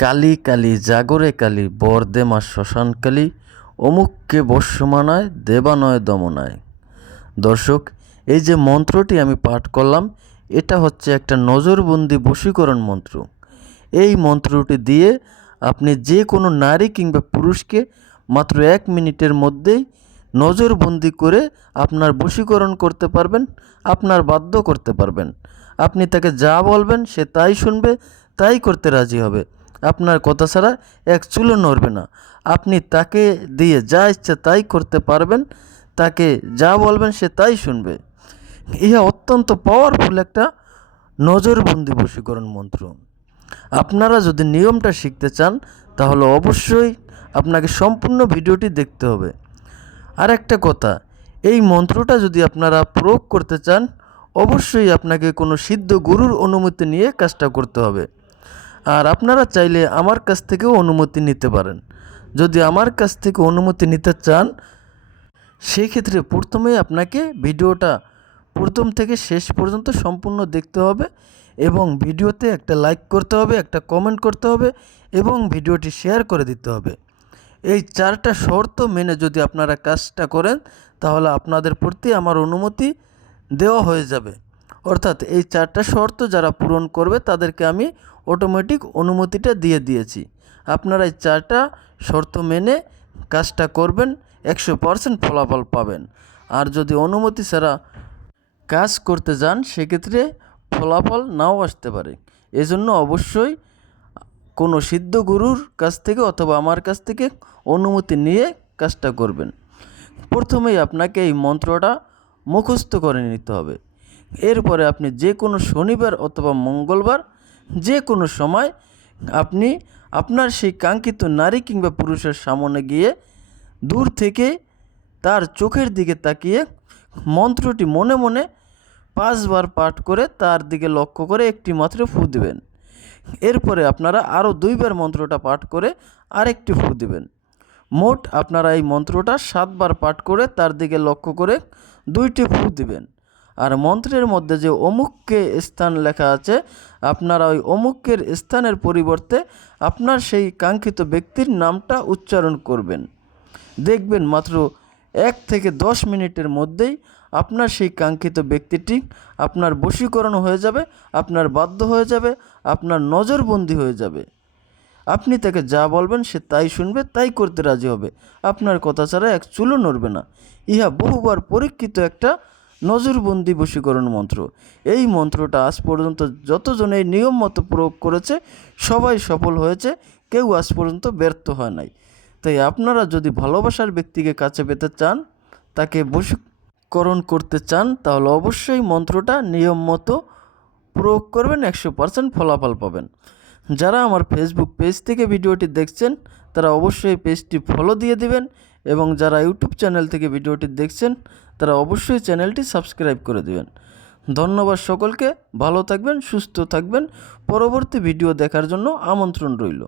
কালী কালী জাগরে কালী বর দে মা শ্মশানকালী অমুককে বশ্যমানায় দেবানয় দমনায়। দর্শক, এই যে মন্ত্রটি আমি পাঠ করলাম, এটা হচ্ছে একটা নজরবন্দি বশীকরণ মন্ত্র। এই মন্ত্রটি দিয়ে আপনি যে কোনো নারী কিংবা পুরুষকে মাত্র 1 মিনিটের মধ্যেই নজরবন্দি করে আপনার বশীকরণ করতে পারবেন, আপনার বাধ্য করতে পারবেন। আপনি তাকে যা বলবেন সে তাই শুনবে, তাই করতে রাজি হবে। আপনার কথা ছাড়া এক চুলও নড়বে না। আপনি তাকে দিয়ে যা ইচ্ছা তাই করতে পারবেন, তাকে যা বলবেন সে তাই শুনবে। ইহা অত্যন্ত পাওয়ারফুল একটা নজরবন্দি বশীকরণ মন্ত্র। আপনারা যদি নিয়মটা শিখতে চান তাহলে অবশ্যই আপনাকে সম্পূর্ণ ভিডিওটি দেখতে হবে। আর একটা কথা, এই মন্ত্রটা যদি আপনারা প্রয়োগ করতে চান অবশ্যই আপনাকে কোনো সিদ্ধ গুরুর অনুমতি নিয়ে কাজটা করতে হবে। আর আপনারা চাইলে আমার কাছ থেকেও অনুমতি নিতে পারেন। যদি আমার কাছ থেকে অনুমতি নিতে চান সেক্ষেত্রে প্রথমেই আপনাকে ভিডিওটা প্রথম থেকে শেষ পর্যন্ত সম্পূর্ণ দেখতে হবে এবং ভিডিওতে একটা লাইক করতে হবে, একটা কমেন্ট করতে হবে এবং ভিডিওটি শেয়ার করে দিতে হবে। এই 4টা শর্ত মেনে যদি আপনারা কাজটা করেন তাহলে আপনাদের প্রতি আমার অনুমতি দেওয়া হয়ে যাবে। অর্থাৎ এই 4টা শর্ত যারা পূরণ করবে তাদেরকে আমি অটোমেটিক অনুমতিটা দিয়ে দিয়েছি। আপনারা এই 4টা শর্ত মেনে কাজটা করবেন, 100% ফলাফল পাবেন। আর যদি অনুমতি ছাড়া কাজ করতে যান সেক্ষেত্রে ফলাফল নাও আসতে পারে। এজন্য অবশ্যই কোনো সিদ্ধ গুরুর কাছ থেকে অথবা আমার কাছ থেকে অনুমতি নিয়ে কাজটা করবেন। প্রথমেই আপনাকে এই মন্ত্রটা মুখস্থ করে নিতে হবে। এরপরে আপনি যে কোনো শনিবার অথবা মঙ্গলবার যে কোনো সময় আপনি আপনার সেই কাঙ্ক্ষিত নারী কিংবা পুরুষের সামনে গিয়ে দূর থেকে তার চোখের দিকে তাকিয়ে মন্ত্রটি মনে মনে 5 বার পাঠ করে তার দিকে লক্ষ্য করে একটি মাত্র ফু দিবেন। এরপরে আপনারা আরও 2 বার মন্ত্রটা পাঠ করে আরেকটি ফু দিবেন। মোট আপনারা এই মন্ত্রটা 7 বার পাঠ করে তার দিকে লক্ষ্য করে 2টি ফু দিবেন। আর মন্ত্রের মধ্যে যে অমুককে স্থান লেখা আছে আপনারা ওই অমুকের স্থানের পরিবর্তে আপনার সেই কাঙ্ক্ষিত ব্যক্তির নামটা উচ্চারণ করবেন। দেখবেন মাত্র 1 থেকে 10 মিনিটের মধ্যেই আপনার সেই কাঙ্ক্ষিত ব্যক্তিটি আপনার বশীকরণ হয়ে যাবে, আপনার বাধ্য হয়ে যাবে, আপনার নজরবন্দি হয়ে যাবে। আপনি তাকে যা বলবেন সে তাই শুনবে, তাই করতে রাজি হবে। আপনার কথা ছাড়া এক চুলও নড়বে না। ইহা বহুবার পরীক্ষিত একটা নজরবন্দি বশীকরণ মন্ত্র। এই মন্ত্রটা আজ পর্যন্ত যতজন এই নিয়ম মতো প্রয়োগ করেছে সবাই সফল হয়েছে, কেউ আজ পর্যন্ত ব্যর্থ হয় নাই। তাই আপনারা যদি ভালোবাসার ব্যক্তিকে কাছে পেতে চান, তাকে বশীকরণ করতে চান তাহলে অবশ্যই মন্ত্রটা নিয়ম মতো প্রয়োগ করবেন, 100% ফলাফল পাবেন। যারা আমার ফেসবুক পেজ থেকে ভিডিওটি দেখছেন তারা অবশ্যই পেজটি ফলো দিয়ে দিবেন এবং যারা ইউটিউব চ্যানেল থেকে ভিডিওটি দেখছেন তারা অবশ্যই চ্যানেলটি সাবস্ক্রাইব করে দিবেন। ধন্যবাদ সকলকে। ভালো থাকবেন, সুস্থ থাকবেন। পরবর্তী ভিডিও দেখার জন্য আমন্ত্রণ রইল।